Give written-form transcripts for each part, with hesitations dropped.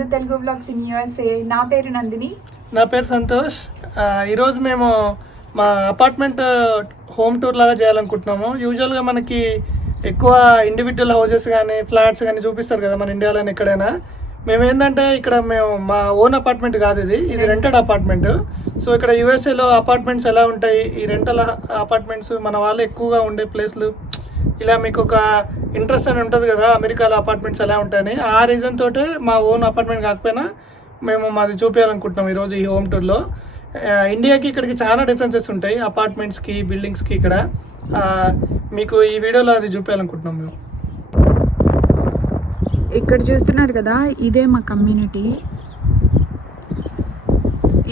నందు Telugu blogs in USA. నా పేరు నందిని. నా పేరు సంతోష్. ఈరోజు మేము మా అపార్ట్మెంట్ హోమ్ టూర్ లాగా చేయాలనుకుంటున్నాము. యూజువల్గా మనకి ఎక్కువ ఇండివిజువల్ హౌసెస్ కానీ ఫ్లాట్స్ కానీ చూపిస్తారు కదా మన ఇండియాలోనే ఎక్కడైనా. మేము ఏంటంటే ఇక్కడ మా ఓన్ అపార్ట్మెంట్ కాదు, ఇది రెంటెడ్ అపార్ట్మెంట్. సో ఇక్కడ యూఎస్ఏలో అపార్ట్మెంట్స్ ఎలా ఉంటాయి, ఈ రెంటల్ అపార్ట్మెంట్స్ మన వాళ్ళు ఎక్కువగా ఉండే ప్లేస్లు, ఇలా మీకు ఒక ఇంట్రెస్ట్ అని ఉంటుంది కదా అమెరికాలో అపార్ట్మెంట్స్ ఎలా ఉంటాయని. ఆ రీజన్ తోటే మా ఓన్ అపార్ట్మెంట్ కాకపోయినా మేము మాది చూపించాలనుకుంటున్నాం ఈరోజు ఈ హోమ్ టూర్లో. ఇండియాకి ఇక్కడికి చాలా డిఫరెన్సెస్ ఉంటాయి అపార్ట్మెంట్స్కి, బిల్డింగ్స్కి. ఇక్కడ మీకు ఈ వీడియోలో అది చూపించాలనుకుంటున్నాం మేము. ఇక్కడ చూస్తున్నారు కదా, ఇదే మా కమ్యూనిటీ.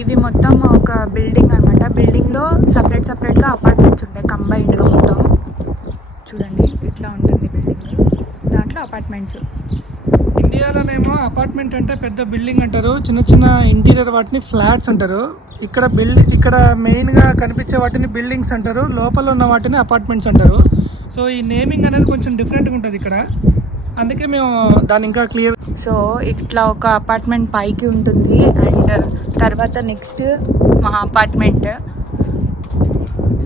ఇవి మొత్తం ఒక బిల్డింగ్ అనమాట. బిల్డింగ్లో సపరేట్గా అపార్ట్మెంట్స్ ఉంటాయి కంబైన్డ్గా మొత్తం. చూడండి ఇట్లా ఉంటుంది బిల్డింగ్, దాంట్లో అపార్ట్మెంట్స్. ఇండియాలోనేమో అపార్ట్మెంట్ అంటే పెద్ద బిల్డింగ్ అంటారు, చిన్న చిన్న ఇంటీరియర్ వాటిని ఫ్లాట్స్ అంటారు. ఇక్కడ మెయిన్గా కనిపించే వాటిని బిల్డింగ్స్ అంటారు, లోపల ఉన్న వాటిని అపార్ట్మెంట్స్ అంటారు. సో ఈ నేమింగ్ అనేది కొంచెం డిఫరెంట్గా ఉంటుంది ఇక్కడ, అందుకే మేము దాన్ని ఇంకా క్లియర్. సో ఇట్లా ఒక అపార్ట్మెంట్ పైకి ఉంటుంది, అండ్ తర్వాత నెక్స్ట్ మా అపార్ట్మెంట్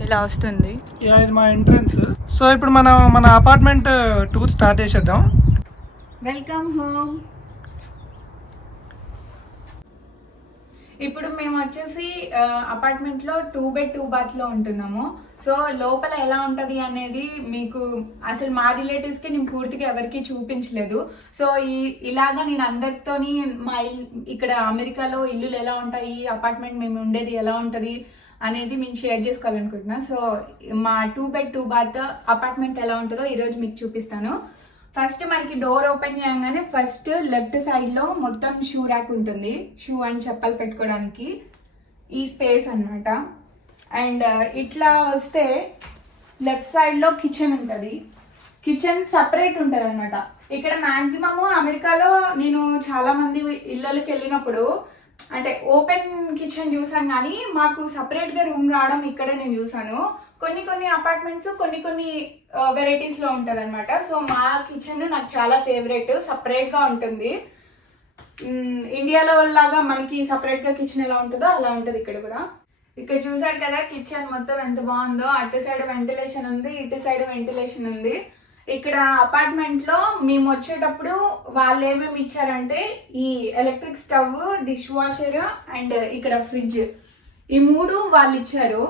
ఇలా వస్తుంది. ఇది మా ఎంట్రన్స్. సో ఇప్పుడు మన అపార్ట్మెంట్ టూర్ స్టార్ట్ చేసేద్దాం. Welcome home. ఇప్పుడు మేము వచ్చేసి అపార్ట్మెంట్లో 2 బెడ్ 2 బాత్లో ఉంటున్నాము. సో లోపల ఎలా ఉంటుంది అనేది మీకు అసలు మా రిలేటివ్స్కి నేను పూర్తిగా ఎవరికి చూపించలేదు. సో ఇలాగా నేను అందరితోని మా ఇక్కడ అమెరికాలో ఇల్లులు ఎలా ఉంటాయి, అపార్ట్మెంట్ మేము ఉండేది ఎలా ఉంటుంది అనేది మేము షేర్ చేసుకోవాలనుకుంటున్నా. సో మా 2 బెడ్ 2 బాత్ అపార్ట్మెంట్ ఎలా ఉంటుందో ఈరోజు మీకు చూపిస్తాను. ఫస్ట్ మనకి డోర్ ఓపెన్ చేయగానే ఫస్ట్ లెఫ్ట్ సైడ్లో మొత్తం షూ ర్యాక్ ఉంటుంది, షూ అండ్ చెప్పలు పెట్టుకోవడానికి ఈ స్పేస్ అన్నమాట. అండ్ ఇట్లా వస్తే లెఫ్ట్ సైడ్లో కిచెన్ ఉంటుంది. కిచెన్ సపరేట్ ఉంటుంది అనమాట. ఇక్కడ మ్యాక్సిమము అమెరికాలో నేను చాలా మంది ఇళ్ళకి వెళ్ళినప్పుడు అంటే ఓపెన్ కిచెన్ చూసాను, కానీ మాకు సపరేట్గా రూమ్ రావడం ఇక్కడే నేను చూసాను. కొన్ని అపార్ట్మెంట్స్ కొన్ని వెరైటీస్లో ఉంటుంది అనమాట. సో మా కిచెన్ నాకు చాలా ఫేవరెట్, సపరేట్గా ఉంటుంది. ఇండియాలో లాగా మనకి సపరేట్గా కిచెన్ ఎలా ఉంటుందో అలా ఉంటుంది ఇక్కడ కూడా. ఇక్కడ చూసారు కదా కిచెన్ మొత్తం ఎంత బాగుందో. అటు సైడ్ వెంటిలేషన్ ఉంది, ఇటు సైడ్ వెంటిలేషన్ ఉంది. ఇక్కడ అపార్ట్మెంట్ లో మేము వచ్చేటప్పుడు వాళ్ళు ఏమేమి ఇచ్చారంటే ఈ electric stove, dish washer and ఇక్కడ ఫ్రిడ్జ్, ఈ 3 వాళ్ళు ఇచ్చారు.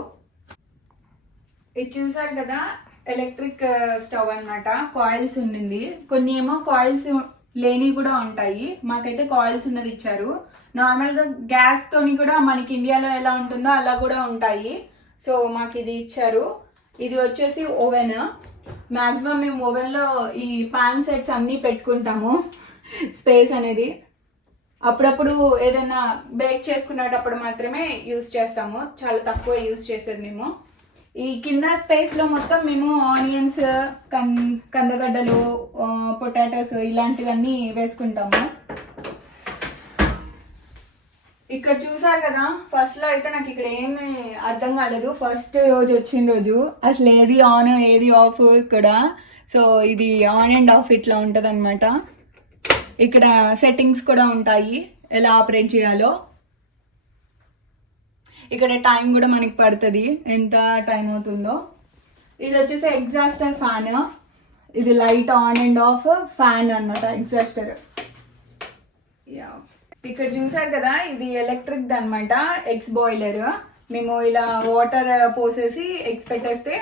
ఇది చూసారు కదా ఎలక్ట్రిక్ స్టవ్ అన్నమాట. కాయిల్స్ ఉండింది, కొన్ని ఏమో కాయిల్స్ లేని కూడా ఉంటాయి. మాకైతే కాయిల్స్ ఉన్నది ఇచ్చారు. నార్మల్గా గ్యాస్ తోని కూడా మనకి ఇండియాలో ఎలా ఉంటుందో అలా కూడా ఉంటాయి. సో మాకు ఇది ఇచ్చారు. ఇది వచ్చేసి ఓవెన్. మ్యాక్సిమం మేము ఓవెన్లో ఈ పాన్ సెట్స్ అన్నీ పెట్టుకుంటాము, స్పేస్ అనేది. అప్పుడప్పుడు ఏదైనా బేక్ చేసుకునేటప్పుడు మాత్రమే యూజ్ చేస్తాము, చాలా తక్కువ యూజ్ చేసేది మేము. ఈ కింద స్పేస్లో మొత్తం మేము ఆనియన్స్, కందగడ్డలు, పొటాటోస్ ఇలాంటివన్నీ వేసుకుంటాము. ఇక్కడ చూసారు కదా, ఫస్ట్లో అయితే నాకు ఇక్కడ ఏమి అర్థం కాలేదు. ఫస్ట్ రోజు వచ్చిన రోజు అసలు ఏది ఆన్ ఏది ఆఫ్ ఇక్కడ. సో ఇది ఆన్ అండ్ ఆఫ్ ఇట్లా ఉంటుంది అనమాట. ఇక్కడ సెట్టింగ్స్ కూడా ఉంటాయి ఎలా ఆపరేట్ చేయాలో. ఇక్కడ టైం కూడా మనకి పడుతుంది, ఎంత టైం అవుతుందో. ఇది వచ్చేసి ఎగ్జాస్టర్ ఫ్యాన్. ఇది light on and of fan అనమాట, ఎగ్జాస్టర్. ఇక్కడ చూసారు కదా, ఇది ఎలక్ట్రిక్ అనమాట, ఎగ్స్ బాయిలర్. మేము ఇలా వాటర్ పోసేసి ఎగ్స్ పెట్టేస్తే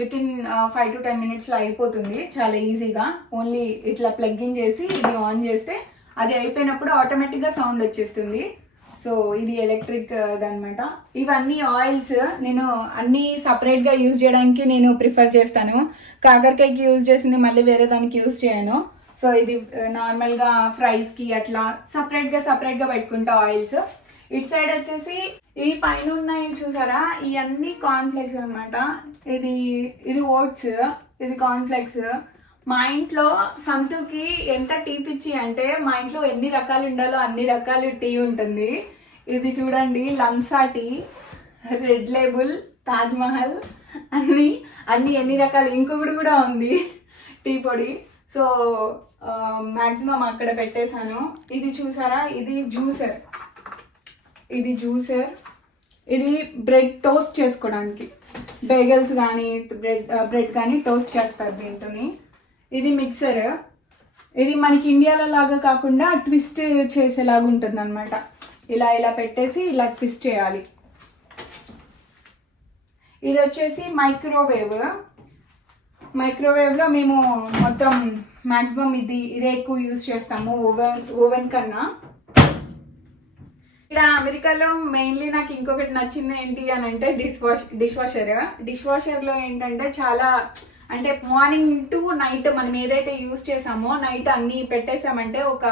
విత్ ఇన్ 5 to 10 minutesలో అయిపోతుంది చాలా ఈజీగా. ఓన్లీ ఇట్లా ప్లగ్ ఇన్ చేసి ఇది ఆన్ చేస్తే అది అయిపోయినప్పుడు ఆటోమేటిక్గా సౌండ్ వచ్చేస్తుంది. సో ఇది ఎలక్ట్రిక్ అనమాట. ఇవన్నీ ఆయిల్స్ నేను అన్నీ సపరేట్గా యూజ్ చేయడానికి నేను ప్రిఫర్ చేస్తాను. కాకరకాయకి యూజ్ చేసింది మళ్ళీ వేరే దానికి యూజ్ చేయను. సో ఇది నార్మల్గా ఫ్రైస్కి అట్లా సపరేట్గా పెట్టుకుంటా ఆయిల్స్. ఇటు సైడ్ వచ్చేసి ఈ పైన ఉన్నాయి చూసారా, ఇవన్నీ కార్న్ఫ్లెక్స్ అనమాట. ఇది ఓట్స్, ఇది కార్న్ఫ్లెక్స్. మా ఇంట్లో సంతుకి ఎంత టీ పిచ్చి అంటే మా ఇంట్లో ఎన్ని రకాలు ఉండాలో అన్ని రకాలు టీ ఉంటుంది. ఇది చూడండి, లంసా tea, red label, Taj Mahal, అన్ని ఎన్ని రకాలు. ఇంకొకటి కూడా ఉంది టీ పొడి. సో మాక్సిమం అక్కడ పెట్టేశాను. ఇది చూసారా, ఇది జ్యూసర్. ఇది బ్రెడ్ టోస్ట్ చేసుకోవడానికి, బేగల్స్ కానీ బ్రెడ్ కానీ టోస్ట్ చేస్తారు దీంతో. ఇది మిక్సర్. ఇది మనకి ఇండియాలో లాగా కాకుండా ట్విస్ట్ చేసేలాగా ఉంటుంది అనమాట. ఇలా పెట్టేసి ఇలా ట్విస్ట్ చేయాలి. ఇది వచ్చేసి మైక్రోవేవ్లో మేము మొత్తం మ్యాక్సిమం ఇదే ఎక్కువ యూజ్ చేస్తాము ఓవెన్ కన్నా. ఇక్కడ అమెరికాలో మెయిన్లీ నాకు ఇంకొకటి నచ్చింది ఏంటి అని అంటే డిష్ వాషర్లో ఏంటంటే చాలా అంటే మార్నింగ్ టు నైట్ మనం ఏదైతే యూజ్ చేసామో నైట్ అన్ని పెట్టేసామంటే ఒక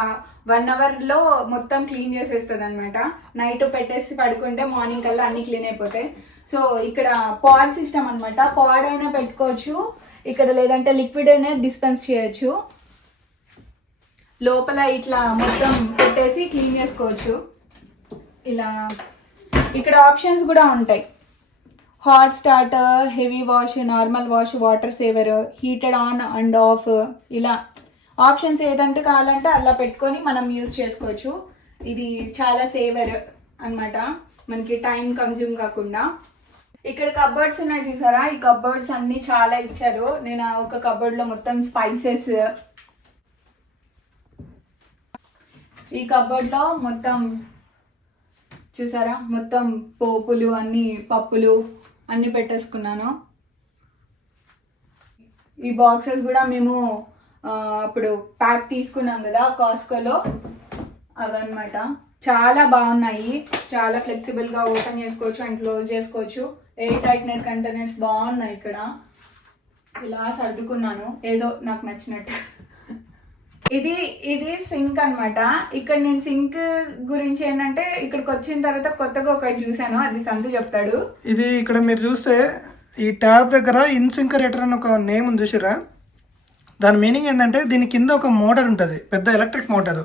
1 అవర్లో మొత్తం క్లీన్ చేసేస్తుంది అనమాట. నైట్ పెట్టేసి పడుకుంటే మార్నింగ్ కల్లా అన్ని క్లీన్ అయిపోతాయి. సో ఇక్కడ పాడ్ సిస్టమ్ అనమాట. పాడ్ అయినా పెట్టుకోవచ్చు ఇక్కడ, లేదంటే లిక్విడ్ అయినా డిస్పెన్స్ చేయొచ్చు. లోపల ఇట్లా మొత్తం పెట్టేసి క్లీన్ చేసుకోవచ్చు. ఇలా ఇక్కడ ఆప్షన్స్ కూడా ఉంటాయి. Hot starter, heavy wash, normal wash, water saver, heated on and of, ఇలా ఆప్షన్స్ ఏదంటే కావాలంటే అలా పెట్టుకొని మనం యూజ్ చేసుకోవచ్చు. ఇది చాలా సేవర్ అన్నమాట, మనకి టైం కన్జ్యూమ్ కాకుండా. ఇక్కడ కబర్డ్స్ ఉన్నాయి చూసారా, ఈ కబర్డ్స్ అన్ని చాలా ఇచ్చారు. నేను ఒక కబర్డ్ లో మొత్తం స్పైసెస్, ఈ కబర్డ్ లో మొత్తం చూసారా మొత్తం పోపులు అన్ని, పప్పులు అన్ని పెట్టేసుకున్నాను. ఈ బాక్సెస్ కూడా మేము అప్పుడు ప్యాక్ తీసుకున్నాం కదా కాస్కోలో, అవన్నమాట. చాలా బాగున్నాయి, చాలా ఫ్లెక్సిబుల్గా ఓపెన్ చేసుకోవచ్చు అండ్ క్లోజ్ చేసుకోవచ్చు. ఎయిర్ టైట్నర్ కంటైనర్స్ బాగున్నాయి. ఇక్కడ ఇలా సర్దుకున్నాను ఏదో నాకు నచ్చినట్టు. ఇది సింక్ అన్నమాట. ఇక్కడ నేను సింక్ గురించి ఏంటంటే ఇక్కడికి వచ్చిన తర్వాత కొత్తగా ఒకటి చూసాను, అది సంతు చెప్తాడు. ఇది ఇక్కడ మీరు చూస్తే ఈ ట్యాబ్ దగ్గర ఇన్సింకరేటర్ అని ఒక నేమ్ ఉంది చూసిరా. దాని మీనింగ్ ఏంటంటే దీని కింద ఒక మోటార్ ఉంటుంది, పెద్ద ఎలక్ట్రిక్ మోటారు.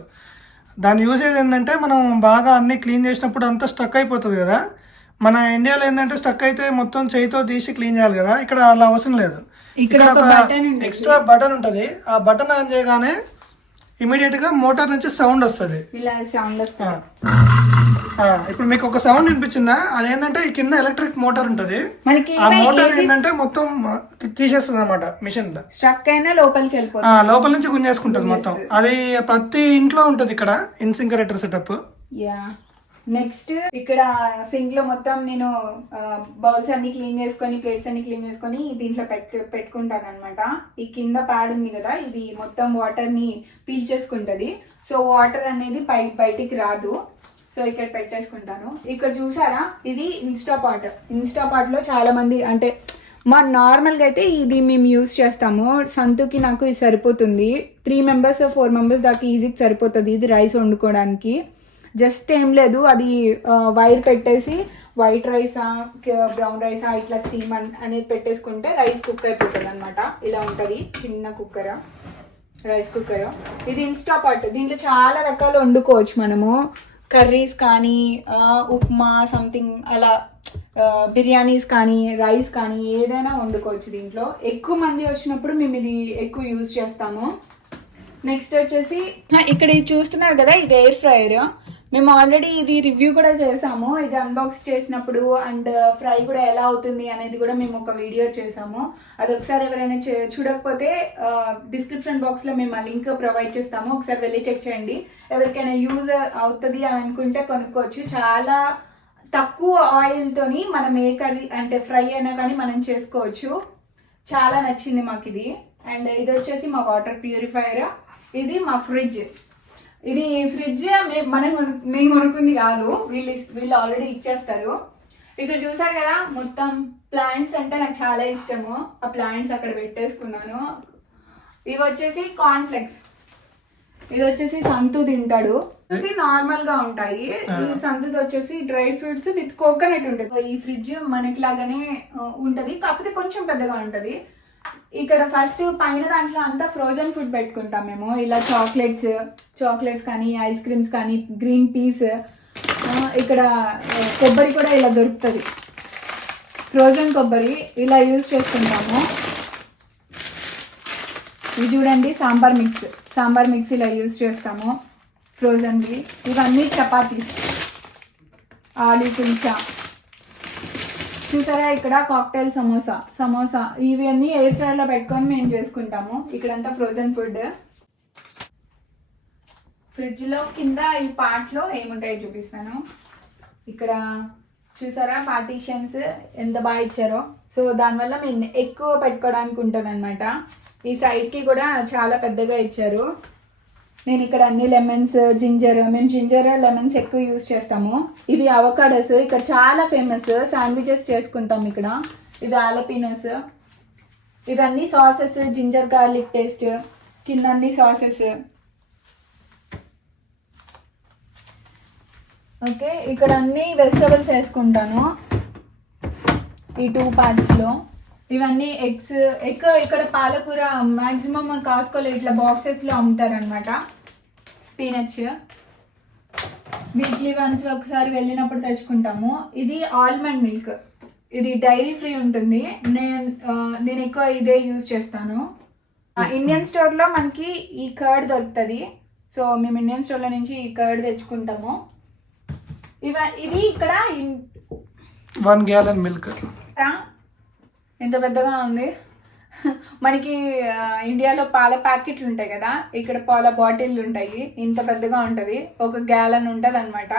దాని యూసేజ్ ఏంటంటే మనం బాగా అన్ని క్లీన్ చేసినప్పుడు అంతా స్టక్ అయిపోతుంది కదా. మన ఇండియాలో ఏంటంటే స్టక్ అయితే మొత్తం చేయితో తీసి క్లీన్ చేయాలి కదా, ఇక్కడ అలా అవసరం లేదు. ఇక్కడ ఒక ఎక్స్ట్రా బటన్ ఉంటుంది. ఆ బటన్ ఆన్ చేయగానే ఇమీడియట్ గా మోటార్ నుంచి సౌండ్ వస్తుంది. ఇలా సౌండ్ వస్తుంది. ఇప్పుడు మీకు ఒక సౌండ్ వినిపించిందా, అదేంటంటే ఈ కింద ఎలక్ట్రిక్ మోటార్ ఉంటది. ఆ మోటార్ ఏంటంటే మొత్తం తీసేస్తుంది అనమాట మిషన్ లో. స్ట్రక్ అయినా లోపలికి వెళ్ళిపోతుంది, లోపల నుంచి గుంజేసుకుంటది మొత్తం. అది ప్రతి ఇంట్లో ఉంటది ఇక్కడ ఇన్సింకరేటర్ సెటప్. నెక్స్ట్ ఇక్కడ సింక్ లో మొత్తం నేను బౌల్స్ అన్ని క్లీన్ చేసుకొని, ప్లేట్స్ అన్ని క్లీన్ చేసుకొని దీంట్లో పెట్టుకుంటాను అనమాట. ఈ కింద ప్యాడ్ ఉంది కదా, ఇది మొత్తం వాటర్ ని పీల్చేసుకుంటది. సో వాటర్ అనేది బయటికి రాదు. సో ఇక్కడ పెట్టేసుకుంటాను. ఇక్కడ చూసారా, ఇది ఇన్స్టాపాట్ లో చాలా మంది అంటే మా నార్మల్గా అయితే ఇది మేము యూజ్ చేస్తాము. సంతుకి నాకు ఇది సరిపోతుంది. 3 members 4 members దాకా ఈజీగా సరిపోతుంది ఇది రైస్ వండుకోవడానికి. జస్ట్ ఏం లేదు, అది వైర్ పెట్టేసి వైట్ రైసా బ్రౌన్ రైసా ఇట్లా స్టీమ్ అనేది పెట్టేసుకుంటే రైస్ కుక్ అయిపోతుంది అనమాట. ఇలా ఉంటుంది చిన్న కుక్కర్, రైస్ కుక్కర్. ఇది ఇన్స్టాపాట్. దీంట్లో చాలా రకాలు వండుకోవచ్చు మనము. కర్రీస్ కానీ, ఉప్మా సంథింగ్ అలా, బిర్యానీస్ కానీ, రైస్ కానీ ఏదైనా వండుకోవచ్చు దీంట్లో. ఎక్కువ మంది వచ్చినప్పుడు మేము ఇది ఎక్కువ యూజ్ చేస్తాము. నెక్స్ట్ వచ్చేసి ఇక్కడ ఇది చూస్తున్నారు కదా, ఇది ఎయిర్ ఫ్రైయర్. మేము ఆల్రెడీ ఇది రివ్యూ కూడా చేసాము. ఇది అన్బాక్స్ చేసినప్పుడు అండ్ ఫ్రై కూడా ఎలా అవుతుంది అనేది కూడా మేము ఒక వీడియో చేసాము. అది ఒకసారి ఎవరైనా చూడకపోతే డిస్క్రిప్షన్ బాక్స్లో మేము ఆ లింక్ ప్రొవైడ్ చేస్తాము, ఒకసారి వెళ్ళి చెక్ చేయండి. ఎవరికైనా యూజ్ అవుతుంది అని అనుకుంటే కొనుక్కోవచ్చు. చాలా తక్కువ ఆయిల్తోని మనం ఏ కర్రీ అంటే ఫ్రై అయినా కానీ మనం చేసుకోవచ్చు. చాలా నచ్చింది మాకు ఇది. అండ్ ఇది వచ్చేసి మా వాటర్ ప్యూరిఫైయర్. ఇది మా ఫ్రిడ్జ్. ఇది ఫ్రిడ్జ్ మేము కొనుక్కుంది కాదు, వీళ్ళు ఆల్రెడీ ఇచ్చేస్తారు. ఇక్కడ చూసారు కదా, మొత్తం ప్లాంట్స్ అంటే నాకు చాలా ఇష్టము. ఆ ప్లాంట్స్ అక్కడ పెట్టేసుకున్నాను. ఇవి వచ్చేసి కార్న్ఫ్లెక్స్. ఇది వచ్చేసి సంతు తింటాడు. నార్మల్ గా ఉంటాయి. ఈ సంతుది వచ్చేసి డ్రై ఫ్రూట్స్ విత్ కోకోనట్ ఉంటుంది. ఈ ఫ్రిడ్జ్ మనకి లాగానే ఉంటది, కాకపోతే కొంచెం పెద్దగా ఉంటది. ఇక్కడ ఫస్ట్ పైన దాంట్లో అంతా ఫ్రోజన్ ఫుడ్ పెట్టుకుంటాం మేము. ఇలా చాక్లెట్స్ కానీ, ఐస్ క్రీమ్స్ కానీ, గ్రీన్ పీస్. ఇక్కడ కొబ్బరి కూడా ఇలా దొరుకుతుంది, ఫ్రోజన్ కొబ్బరి ఇలా యూజ్ చేసుకుంటాము. ఇది చూడండి సాంబార్ మిక్స్ ఇలా యూజ్ చేస్తాము ఫ్రోజన్వి. ఇవన్నీ చపాతీ, ఆలూ కుల్చా. చూసారా ఇక్కడ కాక్టైల్ సమోసా ఇవన్నీ ఎయిర్ ఫ్రైలో పెట్టుకొని మేము చేసుకుంటాము. ఇక్కడంతా ఫ్రోజన్ ఫుడ్. ఫ్రిడ్జ్లో కింద ఈ పార్ట్లో ఏముంటాయో చూపిస్తాను. ఇక్కడ చూసారా పార్టీషన్స్ ఎంత బాగా ఇచ్చారో. సో దానివల్ల మేము ఎక్కువ పెట్టుకోవడానికి ఉంటుంది అనమాట. ఈ సైడ్కి కూడా చాలా పెద్దగా ఇచ్చారు. నేను ఇక్కడ అన్ని లెమన్స్, మేము జింజర్ లెమన్స్ ఎక్కువ యూజ్ చేస్తాము. ఇవి అవకాడోస్ ఇక్కడ చాలా ఫేమస్, శాండ్విచెస్ చేసుకుంటాం ఇక్కడ. ఇది ఆలపీనోస్. ఇవన్నీ సాసెస్, జింజర్ గార్లిక్ టేస్ట్. కింద అన్ని సాసెస్. ఓకే, ఇక్కడ అన్ని వెజిటబుల్స్ వేసుకుంటాను ఈ 2 పార్ట్స్లో. ఇవన్నీ ఎగ్స్. ఇక్కడ పాలకూర మ్యాక్సిమం కాస్కోలో ఇట్లా బాక్సెస్లో అమ్ముతారనమాట. స్పినచ్ వీక్లీ వన్స్ ఒకసారి వెళ్ళినప్పుడు తెచ్చుకుంటాము. ఇది ఆల్మండ్ మిల్క్, ఇది డైరీ ఫ్రీ ఉంటుంది. నేను ఎక్కువ ఇదే యూజ్ చేస్తాను. ఇండియన్ స్టోర్లో మనకి ఈ కర్డ్ దొరుకుతుంది. సో మేము ఇండియన్ స్టోర్లో నుంచి ఈ కర్డ్ తెచ్చుకుంటాము. ఇది ఇక్కడ 1 gallon మిల్క్. ఎంత పెద్దగా ఉంది. మనకి ఇండియాలో పాల ప్యాకెట్లు ఉంటాయి కదా, ఇక్కడ పాల బాటిల్ ఉంటాయి. ఇంత పెద్దగా ఉంటుంది. 1 gallon ఉంటుంది అనమాట.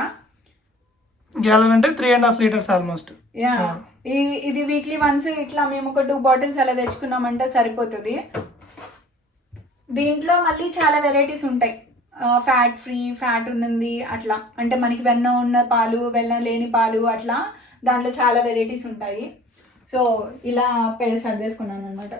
గ్యాలన్ అంటే 3.5 liters ఆల్మోస్ట్. యా, ఇది వీక్లీ వన్స్ ఇట్లా మేము ఒక 2 బాటిల్స్ అలా తెచ్చుకున్నామంటే సరిపోతుంది. దీంట్లో మళ్ళీ చాలా వెరైటీస్ ఉంటాయి. ఫ్యాట్ ఫ్రీ, ఫ్యాట్ ఉన్నది అట్లా, అంటే మనకి వెన్న ఉన్న పాలు, వెన్న లేని పాలు, అట్లా దాంట్లో చాలా వెరైటీస్ ఉంటాయి. సో ఇలా సర్దేసుకున్నాను అనమాట.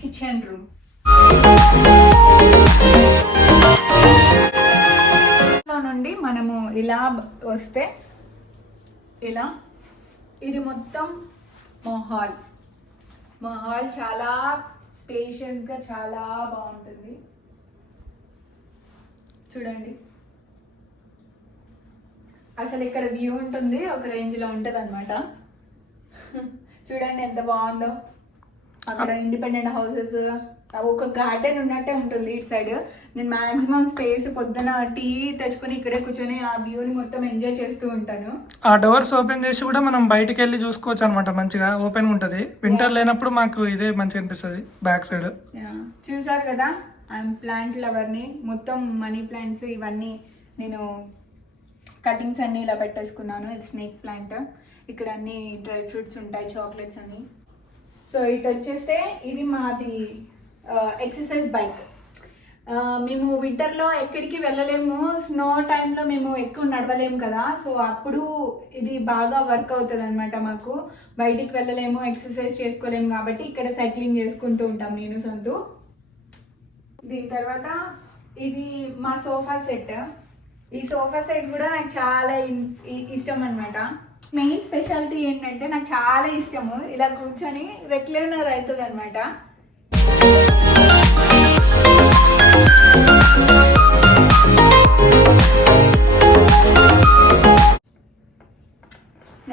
Kitchen room. నుండి మనము ఇలా వస్తే ఇలా ఇది మొత్తం మా హాల్ చాలా స్పేషియస్గా చాలా బాగుంటుంది. చూడండి అసలు ఇక్కడ వ్యూ ఉంటుంది, ఒక రేంజ్లో ఉంటుంది అనమాట. చూడండి ఎంత బాగుందో. అక్కడ ఇండిపెండెంట్ హౌసెస్, ఒక గార్డెన్ ఉన్నట్టే ఉంటుంది ఇటు సైడ్. నేను మాక్సిమం స్పేస్ పొద్దున టీ తెచ్చుకొని ఇక్కడే కూర్చొని ఆ వ్యూని మొత్తం ఎంజాయ్ చేస్తూ ఉంటాను. ఆ డోర్స్ ఓపెన్ చేసి కూడా మనం బయటికి వెళ్ళి చూసుకోవచ్చు అనమాట. మంచిగా ఓపెన్ ఉంటుంది. వింటర్ లేనప్పుడు మాకు ఇదే మంచిగా అనిపిస్తుంది బ్యాక్ సైడ్. చూసారు కదా, ఐఎమ్ ప్లాంట్ లవర్ని. మొత్తం మనీ ప్లాంట్స్ ఇవన్నీ నేను కటింగ్స్ అన్ని ఇలా పెట్టేసుకున్నాను. ఇది స్నేక్ ప్లాంట్. ఇక్కడ అన్ని డ్రై ఫ్రూట్స్ ఉంటాయి, చాక్లెట్స్ అన్ని. సో ఇటు వచ్చేస్తే ఇది మాది ఎక్సర్సైజ్ బైక్. మేము వింటర్లో ఎక్కడికి వెళ్ళలేము, స్నో టైంలో మేము ఎక్కువ నడవలేము కదా. సో అప్పుడు ఇది బాగా వర్క్ అవుతుంది అనమాట. మాకు బయటికి వెళ్ళలేము, ఎక్సర్సైజ్ చేసుకోలేము కాబట్టి ఇక్కడ సైక్లింగ్ చేసుకుంటూ ఉంటాం నేను సొంతు. దీని తర్వాత ఇది మా సోఫా సెట్. ఈ సోఫా సెట్ కూడా నాకు చాలా ఇష్టం అనమాట. మెయిన్ స్పెషాలిటీ ఏంటంటే నాకు చాలా ఇష్టము ఇలా కూర్చొని రెక్లైనర్ అవుతుంది అనమాట.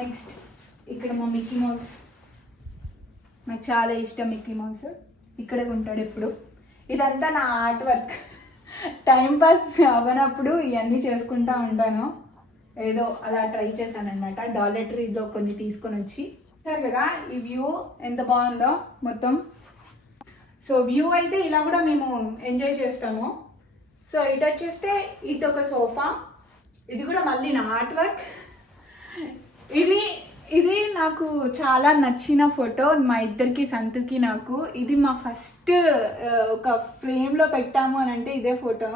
నెక్స్ట్ ఇక్కడ మా మిక్కీ మౌస్. నాకు చాలా ఇష్టం మిక్కీ మౌస్. ఇక్కడ ఉంటాడు ఎప్పుడు. ఇదంతా నా ఆర్ట్ వర్క్. టైంపాస్ అవ్వనప్పుడు ఇవన్నీ చేసుకుంటా ఉంటాను. ఏదో అలా ట్రై చేశాను అనమాట. డాలర్ ట్రీలో కొన్ని తీసుకొని వచ్చి. సరే కదా, ఈ వ్యూ ఎంత బాగుందో మొత్తం. సో వ్యూ అయితే ఇలా కూడా మేము ఎంజాయ్ చేస్తాము. సో ఇటు వచ్చేస్తే ఇటు ఒక సోఫా. ఇది కూడా మళ్ళీ నా ఆర్ట్ వర్క్. ఇది నాకు చాలా నచ్చిన ఫోటో మా ఇద్దరికి, సంతుకి నాకు. ఇది మా ఫస్ట్ ఒక ఫ్రేమ్లో పెట్టాము అని అంటే ఇదే ఫోటో.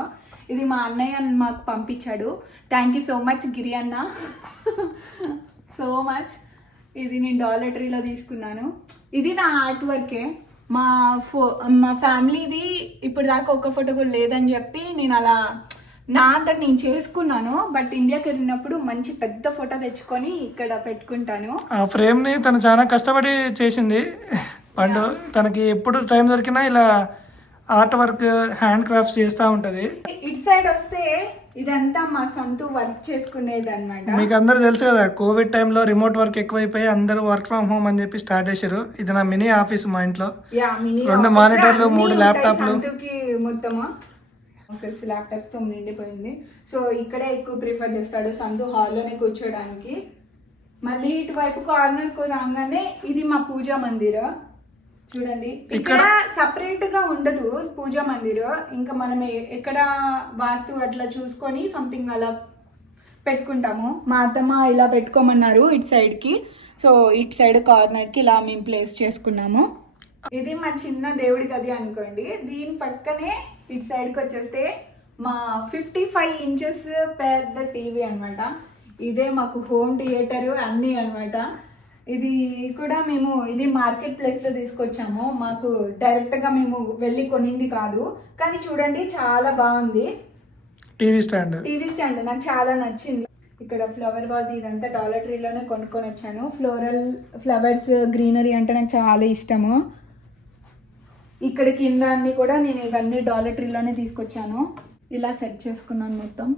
ఇది మా అన్నయ్య మాకు పంపించాడు. థ్యాంక్ యూ సో మచ్ గిరి అన్న, సో మచ్. ఇది నేను డాలర్ ట్రీలో తీసుకున్నాను. ఇది నా ఆర్ట్ వర్కే. మా మా ఫ్యామిలీది ఇప్పుడు దాకా ఒక్క ఫోటో కూడా లేదని చెప్పి నేను అలా నా అంతటి నేను చేసుకున్నాను. బట్ ఇండియాకి వెళ్ళినప్పుడు మంచి పెద్ద ఫోటో తెచ్చుకొని ఇక్కడ పెట్టుకుంటాను. ఆ ఫ్రేమ్ని తను చాలా కష్టపడి చేసింది. పండు తనకి ఎప్పుడు టైం దొరికినా ఇలా ఆర్ట్ వర్క్ హ్యాండ్ క్రాఫ్ట్స్ చేస్తూ ఉంటుంది. ఇటు సైడ్ వస్తే ఇదంతా మా సొంత వర్క్ చేసుకునేది అనమాట. మీకు అందరూ తెలుసు కదా, కోవిడ్ టైంలో రిమోట్ వర్క్ ఎక్కువైపోయి అందరూ వర్క్ ఫ్రమ్ హోమ్ అని చెప్పి స్టార్ట్ చేశారు. ఇది నా మినీ ఆఫీస్ మా ఇంట్లో. 2 మానిటర్లు 3 ల్యాప్టాప్లు మొత్తము ల్యాప్టాప్స్ తో నిండిపోయింది. సో ఇక్కడే ఎక్కువ ప్రిఫర్ చేస్తాడు సంతు, హాల్లోనే కూర్చోడానికి. మళ్ళీ ఇటువైపు కార్నర్ కు రాగానే ఇది మా పూజా మందిరం. చూడండి, ఇక్కడ సపరేట్ గా ఉండదు పూజా మందిరం. ఇంకా మనం ఎక్కడ వాస్తు అట్లా చూసుకొని సంథింగ్ అలా పెట్టుకుంటాము. మా అత్తమ్మ ఇలా పెట్టుకోమన్నారు ఇటు సైడ్ కి. సో ఇటు సైడ్ కార్నర్ కి ఇలా మేము ప్లేస్ చేసుకున్నాము. ఇది మా చిన్న దేవుడి గది అనుకోండి. దీని పక్కనే ఇటు సైడ్ కి వచ్చేస్తే మా 55 ఇంచెస్ పెద్ద టీవీ అనమాట. ఇదే మాకు హోమ్ థియేటర్ అన్నీ అనమాట. ఇది కూడా మేము ఇది మార్కెట్ ప్లేస్ లో తీసుకొచ్చాము. మాకు డైరెక్ట్ గా మేము వెళ్ళి కొనింది కాదు. కానీ చూడండి చాలా బాగుంది. టీవీ స్టాండ్ నాకు చాలా నచ్చింది. ఇక్కడ ఫ్లవర్ వాజ్ ఇదంతా డాలర్ ట్రీలోనే కొనుక్కొని వచ్చాను. ఫ్లవర్స్ గ్రీనరీ అంటే నాకు చాలా ఇష్టము. ఇక్కడ కింద అన్ని కూడా నేను ఇవన్నీ డాలర్ ట్రీలోనే తీసుకొచ్చాను. ఇలా సెట్ చేసుకున్నాను మొత్తం.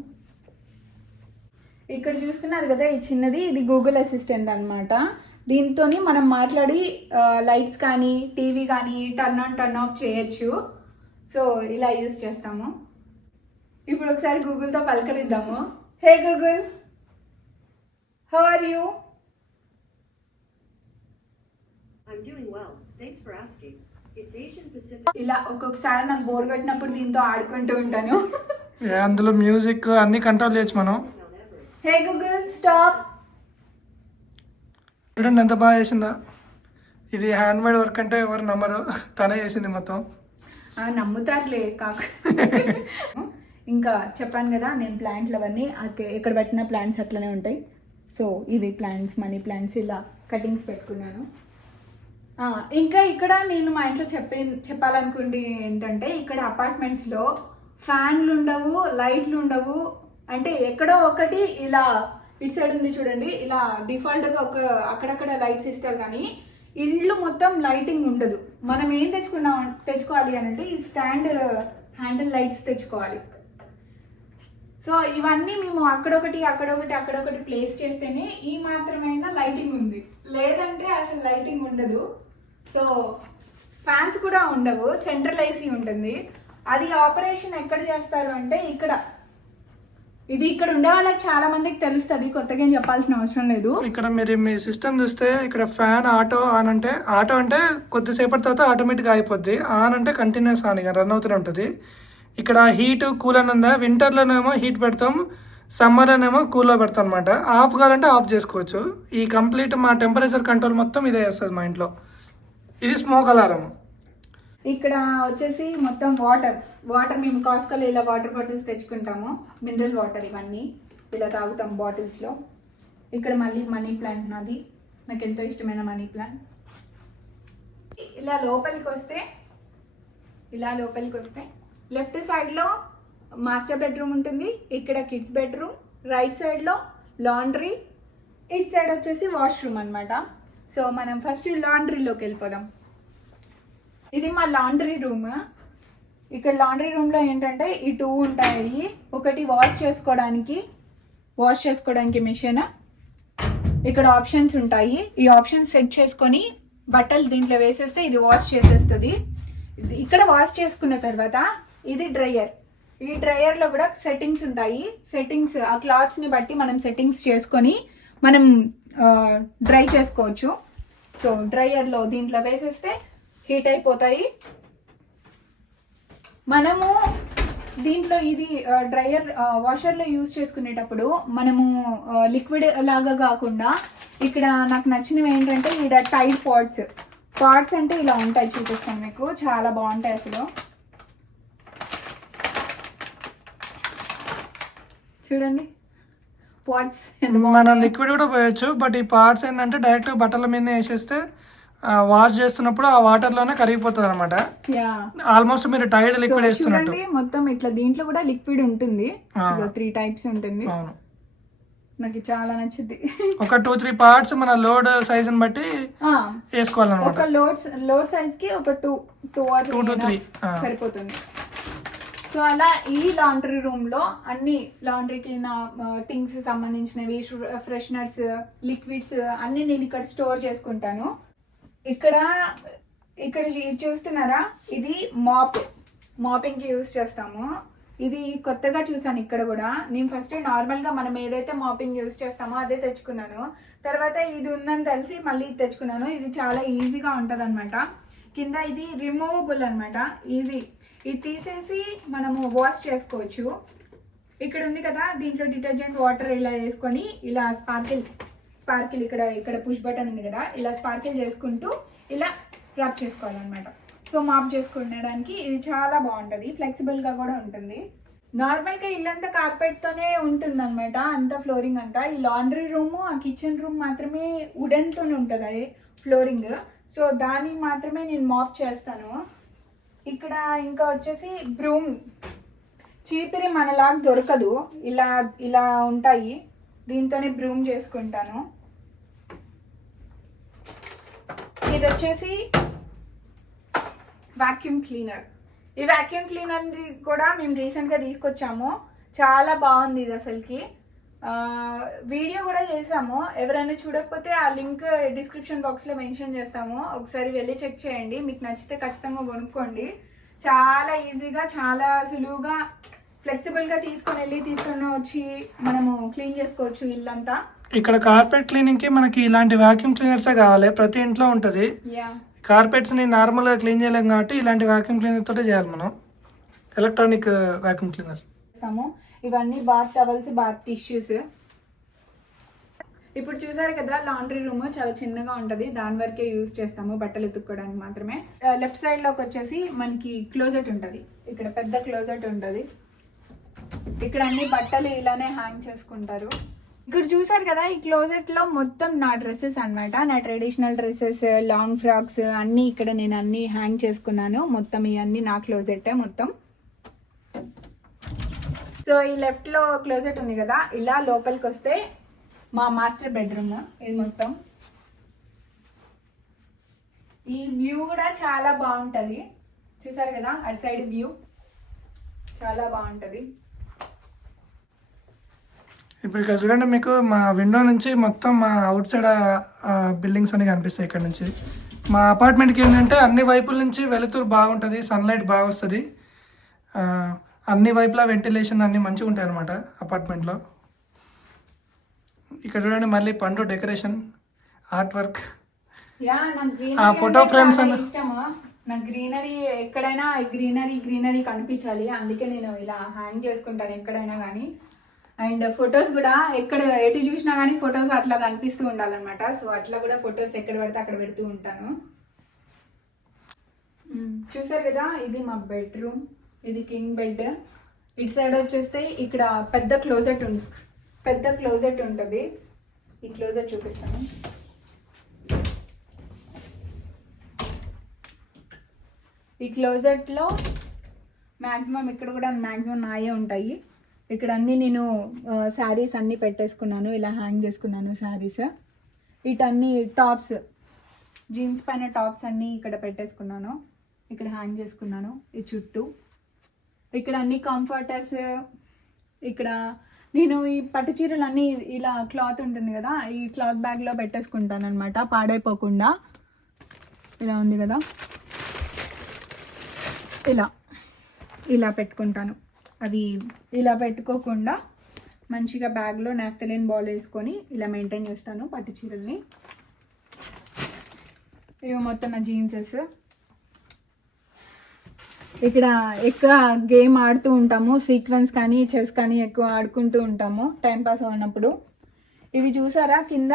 ఇక్కడ చూస్తున్నారు కదా ఈ చిన్నది, ఇది గూగుల్ అసిస్టెంట్ అనమాట. దీంతో మనం మాట్లాడి లైట్స్ కానీ టీవీ కానీ టర్న్ ఆన్ టర్న్ ఆఫ్ చేయొచ్చు. సో ఇలా యూస్ చేస్తాము. ఇప్పుడు ఒకసారి గూగుల్తో పలకరిద్దాము. Hey Google, how are you? I'm doing well. Thanks for asking. It's Asian Pacific. ఇలా ఒక్కొక్కసారి నాకు బోర్ కొట్టినప్పుడు దీంతో ఆడుకుంటూ ఉంటాను. అందులో మ్యూజిక్ అన్ని కంట్రోల్ చేయొచ్చు మనం. హే గూగుల్ స్టాప్. చూడండి ఎంత బాగా చేసిందా. ఇది హ్యాండ్ మేడ్ వర్క్ అంటే ఎవరు నమ్మరు, తనే చేసింది మొత్తం. నమ్ముతారులే కాక. ఇంకా చెప్పాను కదా నేను ప్లాంట్లు అవన్నీ ఎక్కడ పెట్టిన ప్లాంట్స్ అట్లనే ఉంటాయి. సో ఇవి ప్లాంట్స్, మనీ ప్లాంట్స్ ఇలా కటింగ్స్ పెట్టుకున్నాను. ఇంకా ఇక్కడ నేను మా ఇంట్లో చెప్పాలనుకుంటే ఏంటంటే, ఇక్కడ అపార్ట్మెంట్స్లో ఫ్యాన్లు ఉండవు, లైట్లు ఉండవు. అంటే ఎక్కడో ఒకటి ఇలా ఇటు సైడ్ ఉంది చూడండి, ఇలా డిఫాల్ట్గా అక్కడక్కడ లైట్స్ ఇస్తారు. కానీ ఇల్లు మొత్తం లైటింగ్ ఉండదు. మనం ఏం తెచ్చుకోవాలి అని అంటే ఈ స్టాండ్ హ్యాండిల్ లైట్స్ తెచ్చుకోవాలి. సో ఇవన్నీ మేము అక్కడొకటి ప్లేస్ చేస్తేనే ఈ మాత్రమైనా లైటింగ్ ఉంది. లేదంటే అసలు లైటింగ్ ఉండదు. సో ఫ్యాన్స్ కూడా ఉండవు, సెంట్రల్ ఏసీ ఉంటుంది. అది ఆపరేషన్ ఎక్కడ చేస్తారు అంటే ఇక్కడ ఉండే వాళ్ళకి చాలా మందికి తెలుస్తుంది, కొత్తగా ఏం చెప్పాల్సిన అవసరం లేదు. ఇక్కడ మీరు మీ సిస్టమ్ చూస్తే ఇక్కడ ఫ్యాన్ ఆటో అంటే కొద్దిసేపటి తర్వాత ఆటోమేటిక్గా అయిపోద్ది. ఆన్ అంటే కంటిన్యూస్ ఆన్ ఇక రన్ అవుతూనే ఉంటుంది. ఇక్కడ హీట్ కూల్ అని ఉందా, వింటర్లోనేమో హీట్ పెడతాం, సమ్మర్లోనేమో కూల్లో పెడతాం అనమాట. ఆఫ్ కావాలంటే ఆఫ్ చేసుకోవచ్చు. ఈ కంప్లీట్ మా టెంపరేచర్ కంట్రోల్ మొత్తం ఇదే చేస్తుంది మా ఇంట్లో. ఇది స్మోక్ అలారం. ఇక్కడ వచ్చేసి మొత్తం వాటర్ మేము కాస్కోలో ఇలా వాటర్ బాటిల్స్ తెచ్చుకుంటాము, మినరల్ వాటర్ ఇవన్నీ ఇలా తాగుతాం బాటిల్స్లో. ఇక్కడ మళ్ళీ మనీ ప్లాంట్, నాది నాకు ఎంతో ఇష్టమైన మనీ ప్లాంట్. ఇలా లోపలికి వస్తే లెఫ్ట్ సైడ్లో మాస్టర్ బెడ్రూమ్ ఉంటుంది. ఇక్కడ కిడ్స్ బెడ్రూమ్, రైట్ సైడ్లో లాండ్రీ, ఇటు సైడ్ వచ్చేసి వాష్రూమ్ అనమాట. సో మనం ఫస్ట్ లాండ్రీలోకి వెళ్ళిపోదాం. ఇది మా లాండ్రీ రూమ్. ఇక్కడ లాండ్రీ రూమ్లో ఏంటంటే ఈ 2 ఉంటాయి. ఒకటి వాష్ చేసుకోవడానికి మిషన్. ఇక్కడ ఆప్షన్స్ ఉంటాయి. ఈ ఆప్షన్స్ సెట్ చేసుకొని బట్టలు దీంట్లో వేసేస్తే ఇది వాష్ చేసేస్తుంది. ఇక్కడ వాష్ చేసుకున్న తర్వాత ఇది డ్రయర్. ఈ డ్రయర్లో కూడా సెట్టింగ్స్ ఉంటాయి. ఆ క్లాత్స్ని బట్టి మనం సెట్టింగ్స్ చేసుకొని మనం డ్రై చేసుకోవచ్చు. సో డ్రయర్లో దీంట్లో వేసేస్తే హీట్ అయిపోతాయి. మనము దీంట్లో ఇది డ్రయర్ వాషర్లో యూజ్ చేసుకునేటప్పుడు మనము లిక్విడ్ లాగా కాకుండా ఇక్కడ నాకు నచ్చినవి ఏంటంటే ఇక్కడ టైడ్ పాట్స్ అంటే ఇలా ఉంటాయి, చూపిస్తాను మీకు, చాలా బాగుంటాయి అసలు. చూడండి స్పాట్స్ మనం లిక్విడ్ కూడా పోయొచ్చు, బట్ ఈ పార్ట్స్ ఏంటంటే డైరెక్ట్ బట్టల మీద వేసేస్తే వాష్ చేస్తున్నప్పుడు ఆ వాటర్ లోనే కరిగిపోతుంది అనమాట. యా ఆల్మోస్ట్ మీరు టైడ్ లిక్విడ్ వేస్తున్నట్టు. చూడండి మొత్తం ఇట్లా దీంట్లో కూడా లిక్విడ్ ఉంటుంది. 3 టైప్స్ ఉంటుంది. అవును, నాకు ఇది చాలా నచ్చింది. ఒక 2-3 పార్ట్స్ మన లోడ్ సైజ్ ని బట్టి వేసుకోవాలన్నమాట. ఒక లోడ్ సైజ్ కి ఒక 2 or 3 సరిపోతుంది. సో అలా ఈ లాండ్రీ రూమ్ లో అన్ని లాండ్రీకి నా థింగ్స్ సంబంధించినవి, ఫ్రెషనర్స్, లిక్విడ్స్ అన్ని నేను ఇక్కడ స్టోర్ చేసుకుంటాను. ఇక్కడ చూస్తున్నారా, ఇది మాపింగ్ కి యూస్ చేస్తాము. ఇది కొత్తగా చూసాను ఇక్కడ కూడా. నేను ఫస్ట్ నార్మల్ గా మనం ఏదైతే మాపింగ్ యూస్ చేస్తామో అదే తెచ్చుకున్నాను. తర్వాత ఇది ఉందని తెలిసి మళ్ళీ ఇది తెచ్చుకున్నాను. ఇది చాలా ఈజీగా ఉంటది అనమాట. కింద ఇది రిమూవబుల్ అనమాట, ఈజీ. ఇది తీసేసి మనము వాష్ చేసుకోవచ్చు. ఇక్కడ ఉంది కదా, దీంట్లో డిటర్జెంట్ వాటర్ ఇలా వేసుకొని ఇలా స్పార్కిల్ ఇక్కడ పుష్ బటన్ ఉంది కదా, ఇలా స్పార్కిల్ చేసుకుంటూ ఇలా రబ్ చేసుకోవాలన్నమాట. సో మాప్ చేసుకునేడానికి ఇది చాలా బాగుంటుంది, ఫ్లెక్సిబుల్గా కూడా ఉంటుంది. నార్మల్గా ఇల్లంతా కార్పెట్తోనే ఉంటుంది అనమాట, అంతా ఫ్లోరింగ్ అంతా. ఈ లాండ్రీ రూమ్, ఆ కిచెన్ రూమ్ మాత్రమే వుడెన్తోనే ఉంటుంది అది ఫ్లోరింగ్. సో దాన్ని మాత్రమే నేను మాప్ చేస్తాను. ఇక్కడ ఇంకా వచ్చేసి బ్రూమ్, చీపిరి మనలాగా దొరకదు, ఇలా ఉంటాయి, దీంతోనే బ్రూమ్ చేసుకుంటాను. ఇది వచ్చేసి వాక్యూమ్ క్లీనర్. ఈ వాక్యూమ్ క్లీనర్ కూడా మేము రీసెంట్గా తీసుకొచ్చాము. చాలా బాగుంది ఇది అసలుకి. వీడియో కూడా చేసాము, ఎవరైనా చూడకపోతే ఆ లింక్ డిస్క్రిప్షన్ బాక్స్లో మెన్షన్ చేస్తాము, ఒకసారి వెళ్ళి చెక్ చేయండి. మీకు నచ్చితే ఖచ్చితంగా కొనుక్కోండి. చాలా ఈజీగా, చాలా సులువుగా, ఫ్లెక్సిబుల్గా తీసుకొని వచ్చి మనము క్లీన్ చేసుకోవచ్చు ఇల్లంతా. ఇక్కడ కార్పెట్ క్లీనింగ్ కి మనకి ఇలాంటి వాక్యూమ్ క్లీనర్సే కావాలి, ప్రతి ఇంట్లో ఉంటుంది. కార్పెట్స్ ని నార్మల్ గా క్లీన్ చేయలేం కాబట్టి ఇలాంటి వాక్యూమ్ క్లీనర్ తోటే చేయాలి మనం, ఎలక్ట్రానిక్ వాక్యూమ్ క్లీనర్. ఇవన్నీ బాత్ టవల్స్, బాత్ టిష్యూస్. ఇప్పుడు చూసారు కదా, లాండ్రీ రూమ్ చాలా చిన్నగా ఉంటుంది, దాని వరకే యూజ్ చేస్తాము బట్టలు ఉతుక్కోవడానికి మాత్రమే. లెఫ్ట్ సైడ్ లోకి వచ్చేసి మనకి క్లోజెట్ ఉంటుంది. ఇక్కడ పెద్ద క్లోజెట్ ఉంటుంది. ఇక్కడ అన్ని బట్టలు ఇలానే హ్యాంగ్ చేసుకుంటారు. ఇక్కడ చూసారు కదా, ఈ క్లోజెట్ లో మొత్తం నా డ్రెస్సెస్ అన్నమాట, నా ట్రెడిషనల్ డ్రెస్సెస్, లాంగ్ ఫ్రాక్స్ అన్ని ఇక్కడ నేను అన్ని హ్యాంగ్ చేసుకున్నాను. మొత్తం ఇవన్నీ నా క్లోజెట్ మొత్తం. సో ఈ లెఫ్ట్ లో క్లోజెట్ ఉంది కదా, ఇలా లోపలికి వస్తే మా మాస్టర్ బెడ్రూమ్. ఇది మొత్తం ఈ వ్యూ కూడా చాలా బాగుంటది. చూసారు కదా, అటు సైడ్ వ్యూ చాలా బాగుంటది. ఇప్పుడు ఇక్కడ చూడండి, మీకు మా విండో నుంచి మొత్తం మా అవుట్ సైడ్ బిల్డింగ్స్ అన్ని కనిపిస్తాయి. ఇక్కడ నుంచి మా అపార్ట్మెంట్కి ఏంటంటే అన్ని వైపుల నుంచి వెలుతురు బాగుంటుంది, సన్లైట్ బాగా వస్తుంది, అన్ని వైపులా వెంటిలేషన్ అన్ని మంచిగా ఉంటాయి అన్నమాట అపార్ట్మెంట్లో. ఇక్కడ చూడండి, మళ్ళీ పండు decoration, art work, photo frames ఇష్టము. నాకు గ్రీనరీ ఎక్కడైనా గ్రీనరీ కనిపించాలి, అందుకే నేను ఇలా హ్యాంగ్ చేసుకుంటాను ఎక్కడైనా కానీ. అండ్ ఫొటోస్ కూడా ఎటు చూసినా కానీ ఫొటోస్ అట్లా కనిపిస్తూ ఉండాలన్నమాట. సో అట్లా కూడా ఫొటోస్ ఎక్కడ పడితే అక్కడ పెడుతూ ఉంటాను. చూసారు కదా, ఇది మా బెడ్రూమ్, ఇది కింగ్ బెడ్. ఇటు సైడ్ వచ్చేస్తే ఇక్కడ పెద్ద క్లోజెట్ ఉంటుంది. ఈ క్లోజెట్ చూపిస్తాను. ఈ క్లోజెట్లో మ్యాక్సిమం ఇక్కడ కూడా మ్యాక్సిమం నాయే ఉంటాయి. ఇక్కడ అన్నీ నేను శారీస్ అన్నీ పెట్టేసుకున్నాను, ఇలా హ్యాంగ్ చేసుకున్నాను శారీస్. ఇటన్నీ టాప్స్, జీన్స్ పైన టాప్స్ అన్నీ ఇక్కడ పెట్టేసుకున్నాను, ఇక్కడ హ్యాంగ్ చేసుకున్నాను. ఈ చుట్టూ ఇక్కడ అన్ని కంఫర్టర్స్. ఇక్కడ నేను ఈ పట్టు చీరలు అన్నీ ఇలా క్లాత్ ఉంటుంది కదా, ఈ క్లాత్ బ్యాగ్లో పెట్టేసుకుంటాను అనమాట, పాడైపోకుండా. ఇలా ఉంది కదా, ఇలా పెట్టుకుంటాను. అవి ఇలా పెట్టుకోకుండా మంచిగా బ్యాగ్లో నాఫ్థలిన్ బాల్ వేసుకొని ఇలా మెయింటైన్ చేస్తాను పట్టు చీరల్ని. ఇవి మొత్తం నా జీన్సెస్. ఇక్కడ ఎక్కువ గేమ్ ఆడుతూ ఉంటాము, సీక్వెన్స్ కానీ చెస్ కానీ ఎక్కువ ఆడుకుంటూ ఉంటాము టైంపాస్ అవునప్పుడు. ఇవి చూసారా కింద,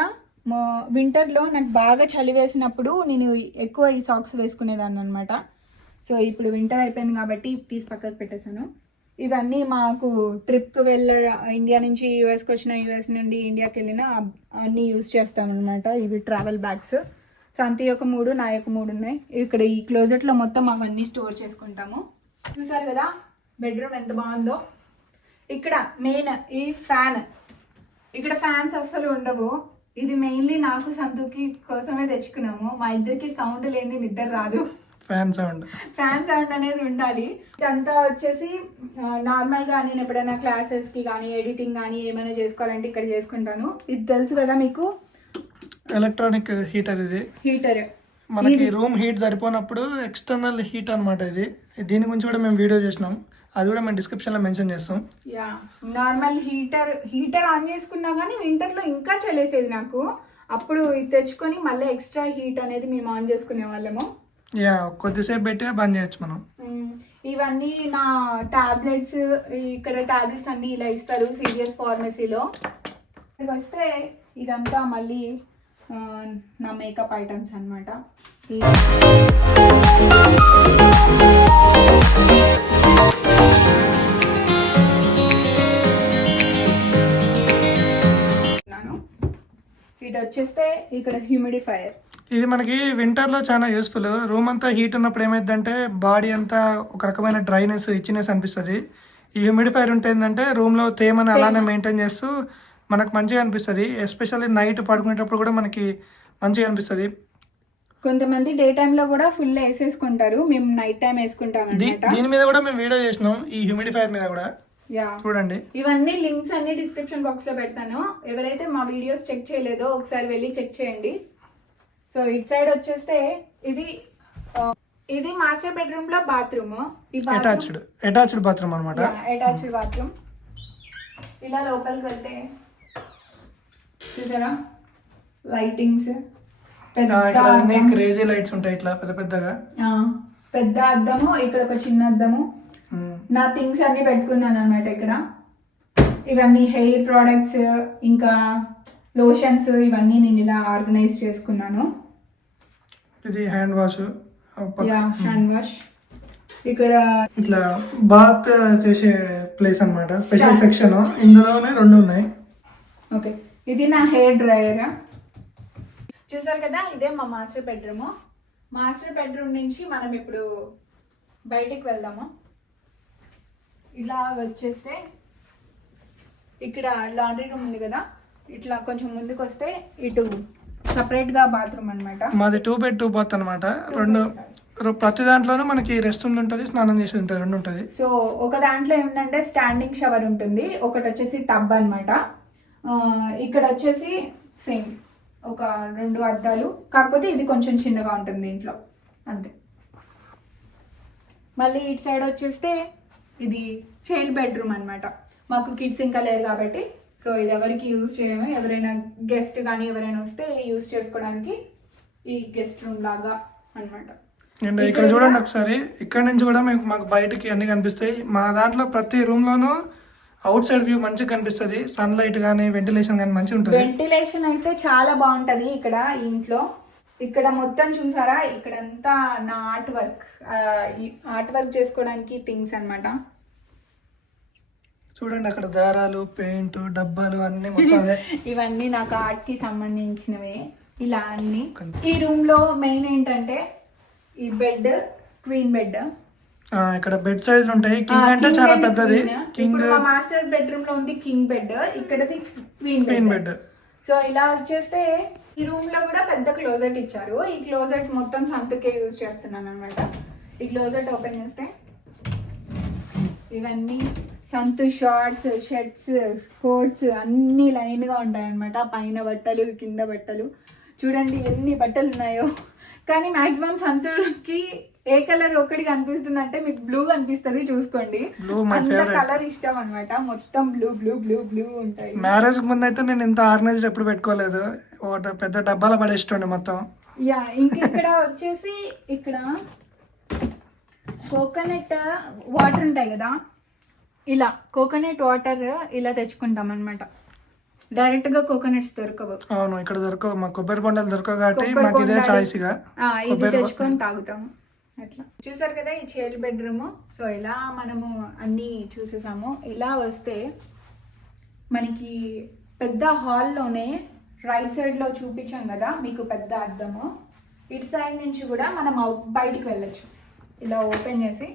వింటర్లో నాకు బాగా చలి వేసినప్పుడు నేను ఎక్కువ ఈ సాక్స్ వేసుకునేదాన్ని అనమాట. సో ఇప్పుడు వింటర్ అయిపోయింది కాబట్టి తీసి పక్కకు పెట్టేశాను. ఇవన్నీ మాకు ట్రిప్కి ఇండియా నుంచి యూఎస్కి వచ్చిన, యూఎస్ నుండి ఇండియాకి వెళ్ళిన అన్నీ యూజ్ చేస్తామన్నమాట. ఇవి ట్రావెల్ బ్యాగ్స్. సంతి యొక్క 3, నా యొక్క 3 ఉన్నాయి. ఇక్కడ ఈ క్లోజెట్లో మొత్తం అవన్నీ స్టోర్ చేసుకుంటాము. చూసారు కదా బెడ్రూమ్ ఎంత బాగుందో. ఇక్కడ మెయిన్ ఈ ఫ్యాన్. ఇక్కడ ఫ్యాన్స్ అస్సలు ఉండవు. ఇది మెయిన్లీ నాకు సంతుకి కోసమే తెచ్చుకున్నాము. మా ఇద్దరికి సౌండ్ లేని నిద్ర రాదు. ఫ్యాన్ సౌండ్ అనేది ఉండాలి. ఇదంతా వచ్చేసి నార్మల్గా నేను ఎప్పుడైనా క్లాసెస్కి కానీ ఎడిటింగ్ కానీ ఏమైనా చేసుకోవాలంటే ఇక్కడ చేసుకుంటాను. ఇది తెలుసు కదా మీకు, ఎలక్ట్రానిక్ హీటర్. ఇది హీటర్ మనకి రూమ్ హీట్ సరిపోనప్పుడు ఎక్స్టర్నల్ హీట్ అనమాట. ఇది దీని గురించి కూడా మేము వీడియో చేసినాం, అది కూడా మేము డిస్క్రిప్షన్లో మెన్షన్ చేస్తాం. యా, నార్మల్ హీటర్ ఆన్ చేసుకున్నా కానీ వింటర్లో ఇంకా చలేసేది నాకు. అప్పుడు ఇది తెచ్చుకొని మళ్ళీ ఎక్స్ట్రా హీట్ అనేది మేము ఆన్ చేసుకునే వాళ్ళము. యా, కొద్దిసేపు పెట్టి బంద్ చేయొచ్చు మనం. ఇవన్నీ నా టాబ్లెట్స్. ఇక్కడ టాబ్లెట్స్ అన్నీ ఇలా ఇస్తారు సీరియస్ ఫార్మసీలో. ఇక్కడికి వస్తే ఇదంతా మళ్ళీ నా మేకప్ ఐటమ్స్ అనమాట. ఇటు వచ్చేస్తే ఇక్కడ హ్యూమిడిఫైయర్. ఇది మనకి వింటర్లో చాలా యూస్ఫుల్. రూమ్ అంతా హీట్ ఉన్నప్పుడు ఏమైందంటే బాడీ అంతా ఒక రకమైన డ్రైనెస్, ఇచ్చినెస్ అనిపిస్తుంది. ఈ హ్యూమిడిఫైర్ ఉంటే ఏంటంటే రూమ్లో తేమని అలానే మెయింటైన్ చేస్తూ మనకు మంచిగా అనిపిస్తుంది. ఎస్పెషల్లీ నైట్ పడుకునేటప్పుడు కూడా మనకి మంచిగా అనిపిస్తుంది. కొంతమంది డే టైంలో కూడా ఫుల్ వేసేసుకుంటారు, మేము నైట్ టైం వేసుకుంటాం. దీని మీద కూడా మేము వీడియో చేసినాం, ఈ హ్యూమిడిఫైర్ మీద కూడా. యా, చూడండి. ఇవన్నీ లింక్స్ అన్ని డిస్క్రిప్షన్ బాక్స్ లో పెడతాను. ఎవరైతే మా వీడియోస్ చెక్ చేయలేదో ఒకసారి వెళ్ళి చెక్ చేయండి. సో ఇటు సైడ్ వచ్చేస్తే ఇది మాస్టర్ బెడ్రూమ్ లో బాత్రూమ్. అటాచ్డ్ బాత్రూమ్ అనమాట. Attached bathroom. ఇలా లోపలికి వెళ్తే చూసారా లైటింగ్స్, క్రేజీ లైట్స్ ఉంటాయి ఇట్లా పెద్ద పెద్దగా. పెద్ద అద్దము, ఇక్కడ ఒక చిన్న అద్దము. నా థింగ్స్ అన్ని పెట్టుకున్నాను అనమాట ఇక్కడ. ఇవన్నీ హెయిర్ ప్రోడక్ట్స్, ఇంకా లోషన్స్, ఇవన్నీ నేను ఇలా ఆర్గనైజ్ చేసుకున్నాను. ఇది హ్యాండ్ వాష్. Hand wash. ఇక్కడ ఇట్లా బాత్ చేసే ప్లేస్ అన్నమాట, స్పెషల్ సెక్షన్. ఇందులోనే 2 ఉన్నాయి. ఓకే, ఇది నా హెయిర్ డ్రైయర్. చూసారు కదా, ఇదే మా మాస్టర్ బెడ్రూమ్. మాస్టర్ బెడ్రూమ్ నుంచి మనం ఇప్పుడు బయటికి వెళ్దాము. ఇలా వచ్చేస్తే ఇక్కడ లాండ్రీ రూమ్ ఉంది కదా, ఇట్లా కొంచెం ముందుకు వస్తే ఇటు సపరేట్ గా బాత్రూమ్ అన్నమాట. మాది 2 బెడ్ 2 బాత్ అనమాట. ప్రతి దాంట్లోనూ మనకి రెస్ట్ రూమ్ ఉంటుంది, స్నానం చేసేది ఉంటుంది, 2 ఉంటుంది. సో ఒక దాంట్లో ఏంటంటే స్టాండింగ్ షవర్ ఉంటుంది, ఒకటి వచ్చేసి టబ్ అన్నమాట. ఇక్కడ వచ్చేసి సేమ్ ఒక 2 అద్దాలు, కాకపోతే ఇది కొంచెం చిన్నగా ఉంటుంది దీంట్లో, అంతే. మళ్ళీ ఇటు సైడ్ వచ్చేస్తే ఇది చైల్డ్ బెడ్రూమ్ అన్నమాట. మాకు కిడ్స్ ఇంకా లేరు కాబట్టి సో ఇది ఎవరికి యూజ్ చేయము. ఎవరైనా గెస్ట్ కానీ ఎవరైనా వస్తే యూజ్ చేసుకోవడానికి ఈ గెస్ట్ రూమ్ లాగా అన్నమాట. అండ్ ఇక్కడ చూడండి ఒకసారి, ఇక్కడ నుంచి కూడా మాకు బయటకి అన్ని కనిపిస్తాయి. మా దాంట్లో ప్రతి రూమ్ లోనూ అవుట్ సైడ్ వ్యూ మంచిగా కనిపిస్తుంది. సన్ లైట్ కానీ వెంటిలేషన్ కానీ మంచిగా ఉంటుంది. వెంటిలేషన్ అయితే చాలా బాగుంటది ఇక్కడ ఇంట్లో. ఇక్కడ మొత్తం చూసారా, ఇక్కడంతా నా ఆర్ట్ వర్క్ చేసుకోవడానికి థింగ్స్ అన్నమాట. చూడండి అక్కడ దారాలు, పెయింట్ డబ్బాలు అన్ని మొత్తం అదే. ఇవన్నీ నాకు ఆర్ట్ కి సంబంధించినవే. ఇలా అన్ని. ఈ రూమ్ లో మెయిన్ ఏంటంటే ఈ బెడ్, క్వీన్ బెడ్. ఇక్కడ బెడ్ సైజ్ ఉంటాయి. కింగ్ అంటే చాలా పెద్దది. కింగ్ మాస్టర్ బెడ్రూమ్ లో ఉంది కింగ్ బెడ్, ఇక్కడది క్వీన్ బెడ్. సో ఇలా వచ్చేస్తే ఈ రూమ్ లో కూడా పెద్ద క్లోజెట్ ఇచ్చారు. ఈ క్లోజెట్ మొత్తం సంతకే యూజ్ చేస్తున్నాను అనమాట. ఈ క్లోజెట్ ఓపెన్ చేస్తే ఇవన్నీ సంతు షార్ట్స్, షర్ట్స్, కోట్స్ అన్ని లైన్ గా ఉంటాయి అనమాట. పైన బట్టలు, కింద బట్టలు. చూడండి ఎన్ని బట్టలు ఉన్నాయో. కానీ మాక్సిమం సంతుకి ఏ కలర్ ఒకటి కనిపిస్తుంది అంటే మీకు బ్లూ కనిపిస్తుంది, చూసుకోండి. అంత కలర్ ఇష్టం అన్నమాట. మొత్తం బ్లూ బ్లూ బ్లూ బ్లూ ఉంటాయి. మ్యారేజ్ ముందు అయితే నేను ఇంత ఆర్గనైజ్డ్ ఎప్పుడు పెట్టుకోలేదు. ఒక పెద్ద డబ్బాలో పడేస్తుండే మొత్తం. యా, ఇంక ఇక్కడ వచ్చేసి ఇక్కడ కోకోనట్ వాటర్ ఉంటాయి కదా, ఇలా కోకోనట్ వాటర్ ఇలా తెచ్చుకుంటాం అన్నమాట. డైరెక్ట్ గా కోకోనట్స్ దొరకవు. అవును, ఇక్కడ దొరకవు. మా కొబ్బరి బొండాలు దొరకవు కాబట్టి మాకు ఇదే చాయిస్ గా ఇది తెచ్చుకొని తాగుతాము. అట్లా చూసారు కదా ఈ చైల్డ్ బెడ్రూమ్. సో ఇలా మనము అన్నీ చూసేసాము. ఇలా వస్తే మనకి పెద్ద హాల్లోనే రైట్ సైడ్లో చూపించాం కదా మీకు పెద్ద అద్దము, ఇటు సైడ్ నుంచి కూడా మనం బయటికి వెళ్ళొచ్చు. ఇలా ఓపెన్ చేసి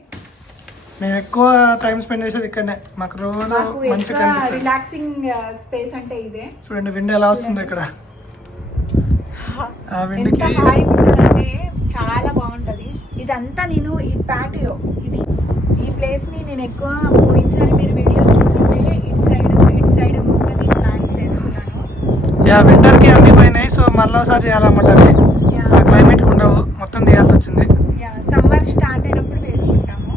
మేము ఎక్కువ టైం స్పెండ్ చేసేది ఇక్కడనే. మాకు రోజు మాకు మంచిగా ఎక్కువ కనిపిస్తుంది. రిలాక్సింగ్ స్పేస్ అంటే ఇదే. చూడండి విండో ఎలా వస్తుందో ఇక్కడ. ఆ ఎంత విండోకి హాయిగా ఉంటుందంటే చాలా బాగుంటుంది. ఇదంతా నేను ఈ ప్యాటియో ఈ ప్లేస్ని నేను ఎక్కువ పోయినసారి మీరు వీడియోస్ చూస్తుంటే ఇటు సైడ్ మొత్తం నేను ప్లాంట్స్ వేసుకున్నాను. వింటర్కి అన్ని పోయినాయి. సో మళ్ళీ ఒకసారి చేయాలన్నమాట అవి. Yeah. ఆ క్లైమేట్కి ఉండవు, మొత్తం తీయాల్సి వచ్చింది. సమ్మర్ స్టార్ట్ అయినప్పుడు వేసుకుంటాము.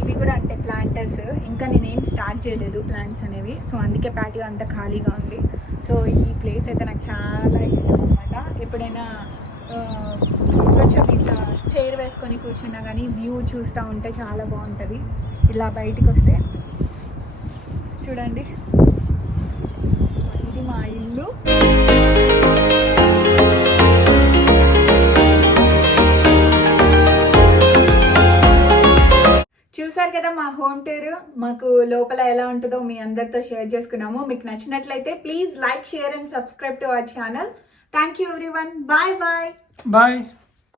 ఇవి కూడా అంటే ప్లాంటర్స్ ఇంకా నేనేం స్టార్ట్ చేయలేదు ప్లాంట్స్ అనేవి. సో అందుకే ప్యాటియో అంతా ఖాళీగా ఉంది. సో ఈ ప్లేస్ అయితే నాకు చాలా ఇష్టం అనమాట. ఎప్పుడైనా కొంచెం ఇట్లా చైర్ వేసుకొని కూర్చున్నా కానీ వ్యూ చూస్తూ ఉంటే చాలా బాగుంటుంది. ఇలా బయటికి వస్తే చూడండి, ఇది మా ఇల్లు. చూసారు కదా మా హోమ్ టూర్. మాకు లోపల ఎలా ఉంటుందో మీ అందరితో షేర్ చేసుకున్నాము. మీకు నచ్చినట్లయితే please like, share and subscribe to our channel. Thank you everyone. Bye bye. Bye.